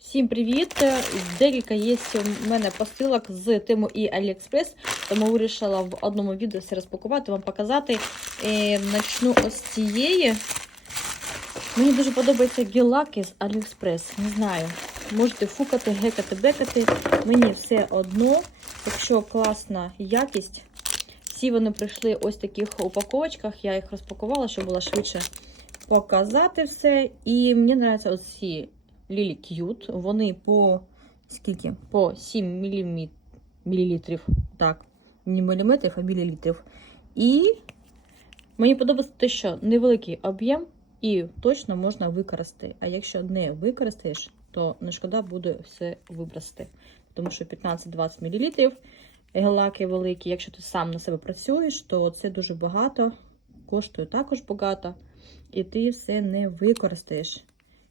Всім привіт! Декілька є у мене посилок з Тему і AliExpress, тому вирішила в одному відео все розпакувати, вам показати. Е, Начну ось цієї. Мені дуже подобаються гелаки з AliExpress. Не знаю. Можете фукати, гекати, бекати. Мені все одно, якщо класна якість. Всі вони прийшли ось в таких упаковочках. Я їх розпакувала, щоб було швидше показати все. І мені подобаються оці Lily Cute. Вони по скільки? По 7 мм, мілілітрів. Так, не міліметрів, а мілілітрів. І мені подобається те, що невеликий об'єм і точно можна використати. А якщо не використаєш, то не шкода буде все вибросити. Тому що 15-20 мл гелаки великі. Якщо ти сам на себе працюєш, то це дуже багато, коштує також багато, і ти все не використаєш.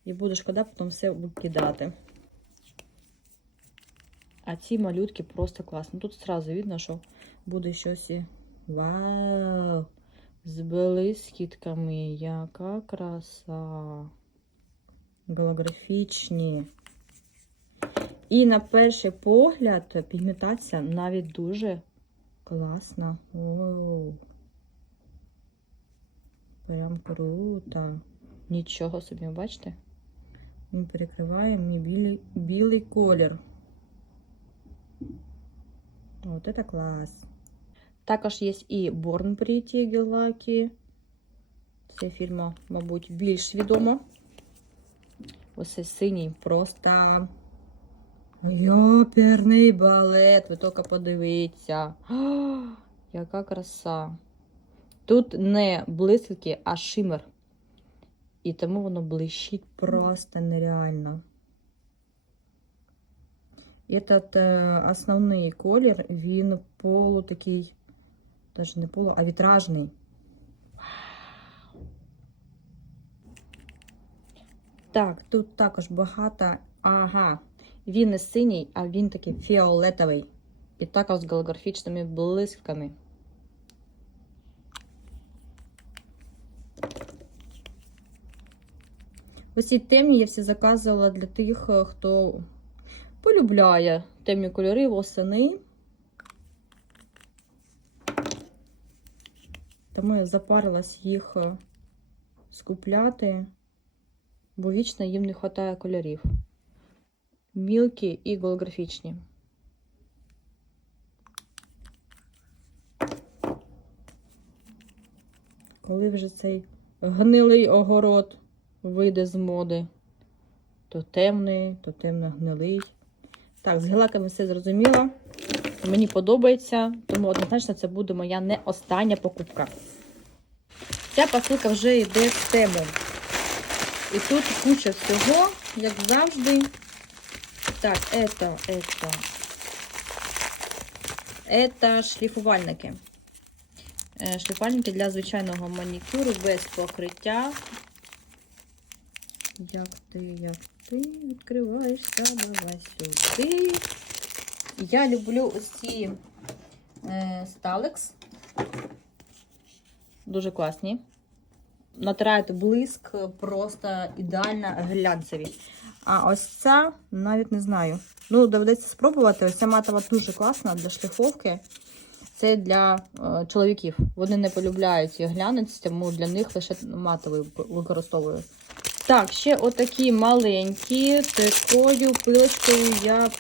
І буде шкода потім все викидати. А ці малютки просто класні. Тут одразу видно, що буде щось. і- Вау! З блискітками. Яка краса. Голографічні. І на перший погляд пігментація навіть дуже класна. Оу. Прям круто. Нічого собі, бачите? Він перекриває мені білий, білий колір. От це клас. Також є і Born Pretty гелаки. Це фірма, мабуть, більш відома. Ось цей синій просто Йоперний балет. Ви тільки подивіться. Яка краса. Тут не блискітки, а шимер. І тому воно блищить просто нереально. Этот е, основний колір, він полу такий, навіть не полу, а вітражний. Так, тут також багато. Ага. Він не синій, а він такий фіолетовий. І також з голографічними блисками. Ось ці темні я всі заказувала для тих, е, хто полюбляє темні кольори восени. Тому я запарилась їх е, скупляти, бо вічно їм не вистачає кольорів. Мілкі і голографічні. Коли вже цей гнилий огород вийде з моди. То темний, то темно-гнилий. Так, з гелаками все зрозуміло. Мені подобається, тому однозначно це буде моя не остання покупка. Ця посилка вже йде в тему. І тут куча всього, як завжди. Так, это, это. Это шліфувальники. Е, Шліфувальники для звичайного манікюру без покриття. Як ти, як ти відкриваєшся, давай сюди. Я люблю ось ці е, Stalex. Дуже класні. Натирають блиск, просто ідеально глянцеві. А ось ця навіть не знаю. Ну, доведеться спробувати. Ось ця матова дуже класна для шліфовки. Це для е, чоловіків. Вони не полюбляють глянець, тому для них лише матовий використовую. Так, ще отакі маленькі. Такою пилочкою я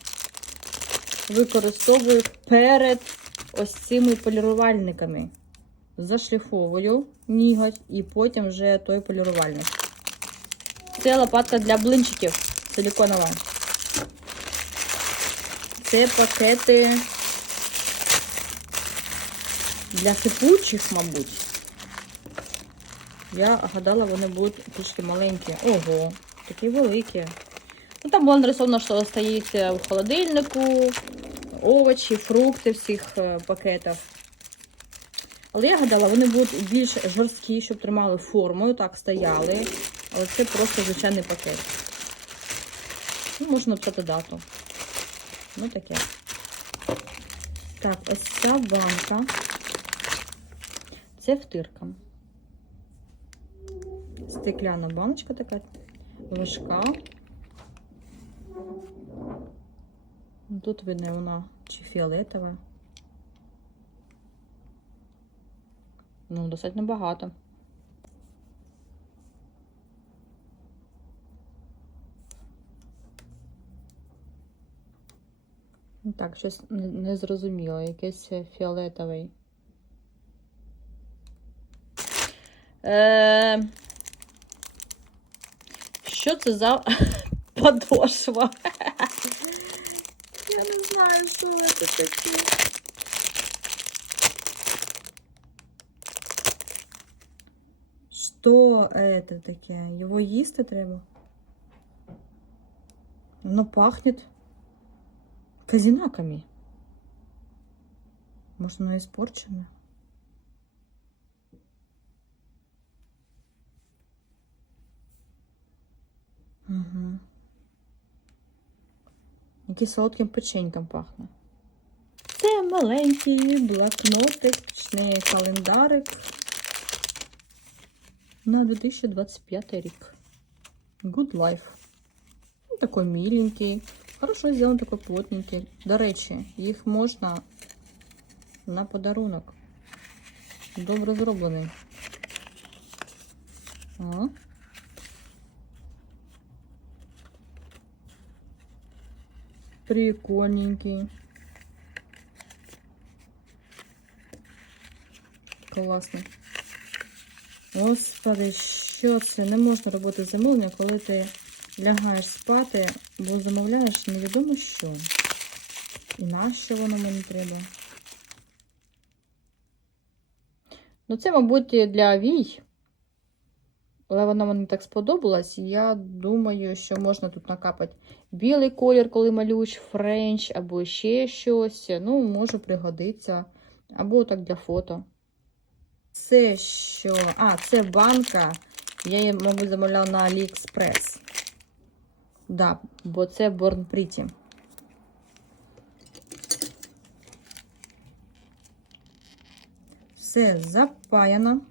використовую перед ось цими полірувальниками. Зашліфовую ніготь і потім вже той полірувальник. Це лопатка для блинчиків силіконова. Це пакети для сипучих, мабуть. Я гадала, вони будуть трішки маленькі. Ого, такі великі. Ну, там було нарисовано, що стоїть в холодильнику, овочі, фрукти всіх е, пакетів. Але я гадала, вони будуть більш жорсткі, щоб тримали формою, так стояли. Але це просто звичайний пакет. Ну, можна написати дату. Ну таке. Так, ось ця банка. Це втирка. Стекляна баночка така важка. Тут видно вона чи фіолетова. Ну, достатньо багато. Ну, Так, щось не- незрозуміло, якийсь фіолетовий. Е, що це за подошва? Я не знаю, що це таке. Що це таке? Його їсти треба? Воно пахнет казинаками. Может, оно испорчено? Угу. Якийсь солодким печеньком пахне. Це маленький блокнотик, точніше календарик на 2025 рік. Good Life. Ну, такой миленький. Хорошо сделан, такой плотненький. До речі, їх можна на подарунок. Добре зроблений. О. Прикольненький. Класний. Господи, що це? Не можна робити замовлення, коли ти лягаєш спати, бо замовляєш невідомо що. І нащо воно мені треба? Ну, це, мабуть, для вій. Але вона мені так сподобалась. Я думаю, що можна тут накапати білий колір, коли малюєш френч, або ще щось. Ну, може пригодиться. Або так для фото. Це що? А, це банка. Я її, мабуть, замовляла на AliExpress. Да, бо це Born Pretty. Все запаяно.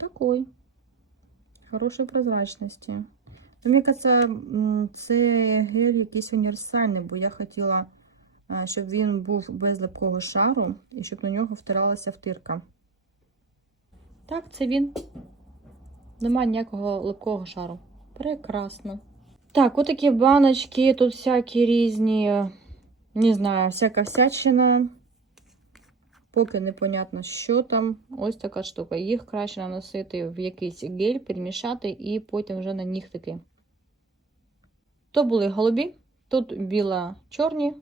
Такой. Хорошої прозрачності. Мені кажется, м, це гель якийсь універсальний, бо я хотіла, щоб він був без липкого шару і щоб на нього втиралася втирка. Так, це він. Немає ніякого липкого шару. Прекрасно. Так, отакі баночки, тут всякі різні, не знаю, всяка всячина. Поки непонятно, що там. Ось така штука. Їх краще наносити в якийсь гель, перемішати і потім вже на нігтики. То були голубі, тут біла-чорні,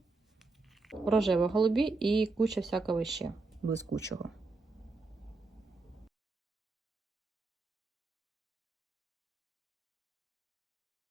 рожево голубі і куча всякого ще блискучого.